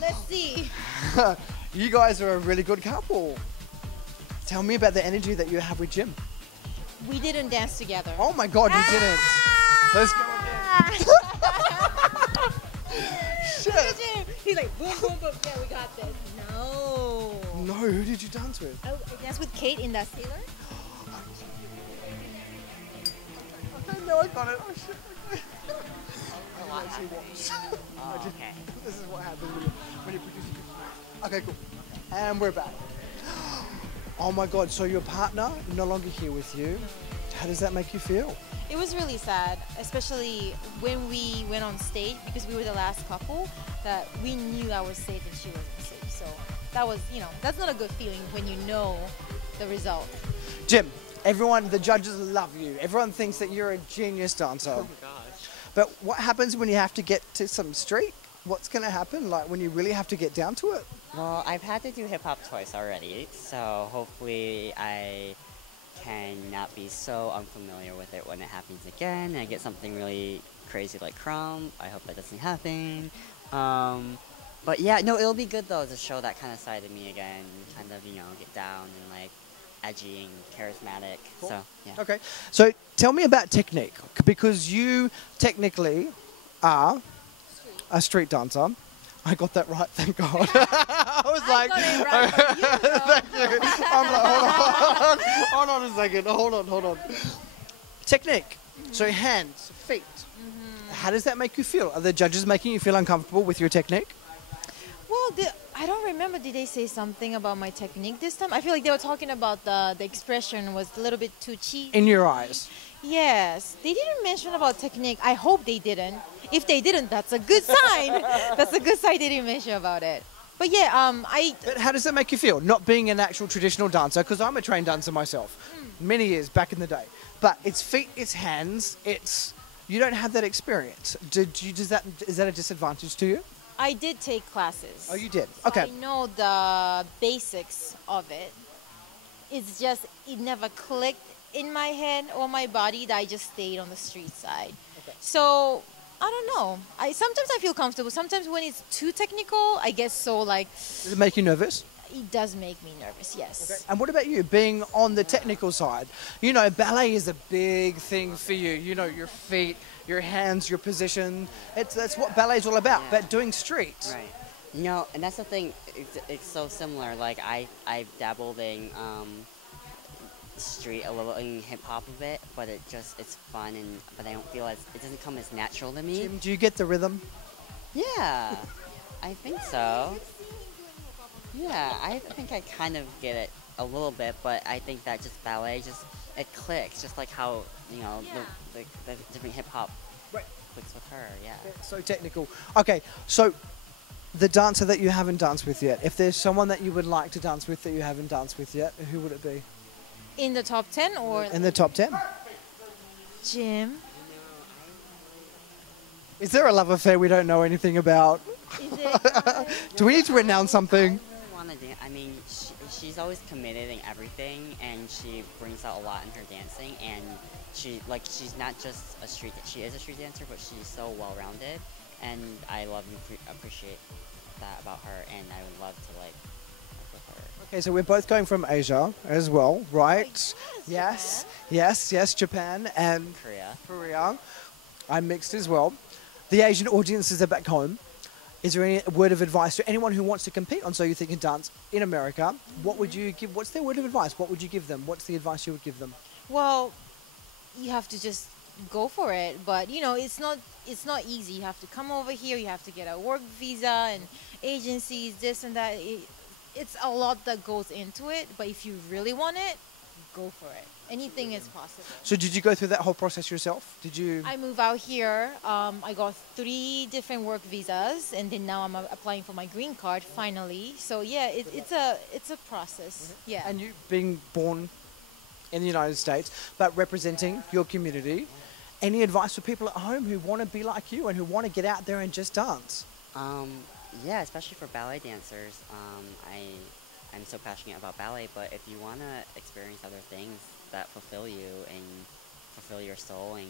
let's see. You guys are a really good couple. Tell me about the energy that you have with Jim. We didn't dance together. Oh my God, you didn't. Let's go again. Shit. He's like, boom, boom, boom. Yeah, we got this. No. No, who did you dance with? I danced with Kate in that sailor. Okay, no, I got it. Oh shit. Okay. This is what happens when you produce a good song. Okay, cool. And we're back. Oh my God, so your partner no longer here with you. How does that make you feel? It was really sad, especially when we went on stage because we were the last couple that we knew I was safe and she wasn't safe. So that was, that's not a good feeling when you know the result. Jim, everyone, the judges love you. Everyone thinks that you're a genius dancer. Oh my gosh. But what happens when you have to get to some street? What's going to happen, like when you really have to get down to it? Well, I've had to do hip hop twice already, so hopefully I can not be so unfamiliar with it when it happens again and I get something really crazy like Crumb. I hope that doesn't happen. But yeah, no, it'll be good though to show that kind of side of me again, kind of, get down and like edgy and charismatic. Cool. So, yeah. Okay, so tell me about technique, because you technically are a street dancer. I got that right, thank God. I was like, got it right for you, thank you. I'm like, hold on a second, hold on. Technique, so hands, feet. How does that make you feel? Are the judges making you feel uncomfortable with your technique? Well, I don't remember, did they say something about my technique this time? I feel like they were talking about the expression was a little bit too cheap. In your eyes? Yes, they didn't mention about technique. I hope they didn't. If they didn't, that's a good sign. That's a good sign they didn't mention about it. But yeah, But how does that make you feel, not being an actual traditional dancer? Because I'm a trained dancer myself, many years back in the day. But it's feet, it's hands, you don't have that experience. Is that a disadvantage to you? I did take classes. Oh, you did? So Okay. I know the basics of it. It's just, it never clicked in my head or my body that I just stayed on the street side. Okay. So, I don't know. Sometimes I feel comfortable. Sometimes when it's too technical, I get so like... Does it make you nervous? It does make me nervous, yes. Okay. And what about you, being on the technical side? Ballet is a big thing for you. Your feet, your hands, your position. That's what ballet is all about, but doing street. Right. And that's the thing, it's so similar. Like, I've dabbled in street a little, in hip-hop a bit, but it's fun, but I don't feel it doesn't come as natural to me. Jim, do you get the rhythm? Yeah, I think so. Yeah, I think I kind of get it a little bit, but I think that just ballet, it clicks, just like how, the different hip-hop clicks with her, yeah. So technical. Okay, so the dancer that you haven't danced with yet, if there's someone that you would like to dance with that you haven't danced with yet, who would it be? In the top 10 or... In the top 10. Jim? Is there a love affair we don't know anything about? Is it... Do we need to announce something? I mean, she's always committed in everything, and she brings out a lot in her dancing, and she's not just she is a street dancer, but she's so well-rounded, and I love and appreciate that about her, and I would love to work with her. Okay, so we're both going from Asia as well, right? Yes, Japan and Korea. I'm mixed as well. The Asian audiences are back home. Is there any word of advice to anyone who wants to compete on So You Think You Can Dance in America? What would you give? What's their word of advice? What would you give them? What's the advice you would give them? Well, you have to just go for it. But, it's not easy. You have to come over here. You have to get a work visa and agencies, this and that. It's a lot that goes into it. But if you really want it, go for it. Anything is possible. So did you go through that whole process yourself? I moved out here. I got 3 different work visas, and then now I'm applying for my green card finally. So yeah, it's a process. Yeah. And you being born in the United States, but representing your community, any advice for people at home who want to be like you and who want to get out there and just dance? Yeah, especially for ballet dancers. I'm so passionate about ballet, but if you want to experience other things that fulfill you and fulfill your soul and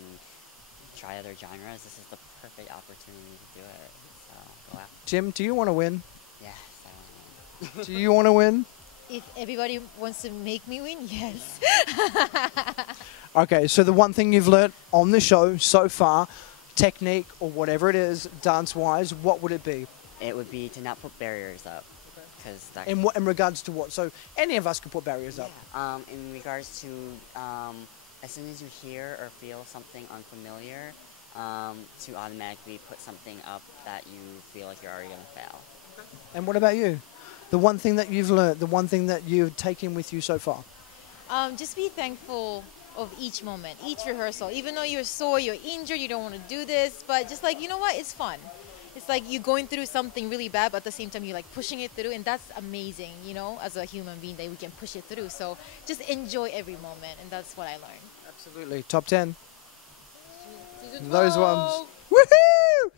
try other genres, this is the perfect opportunity to do it. So go after it. Jim, do you want to win? Yes, I want to win. Do you want to win? If everybody wants to make me win, yes. Okay, so the one thing you've learnt on the show so far, technique or whatever it is, dance-wise, what would it be? It would be to not put barriers up, because that. In regards to what? So any of us could put barriers up. In regards to as soon as you hear or feel something unfamiliar, to automatically put something up that you feel like you're already gonna fail. And what about you? The one thing that you've learnt, the one thing that you've taken with you so far? Just be thankful of each moment, each rehearsal. Even though you're sore, you're injured, you don't want to do this, but just like, you know what, it's fun. It's like you're going through something really bad, but at the same time you're like pushing it through, and that's amazing, you know, as a human being that we can push it through. So just enjoy every moment, and that's what I learned. Absolutely. Top 10. Season Those 12. ones. Woohoo!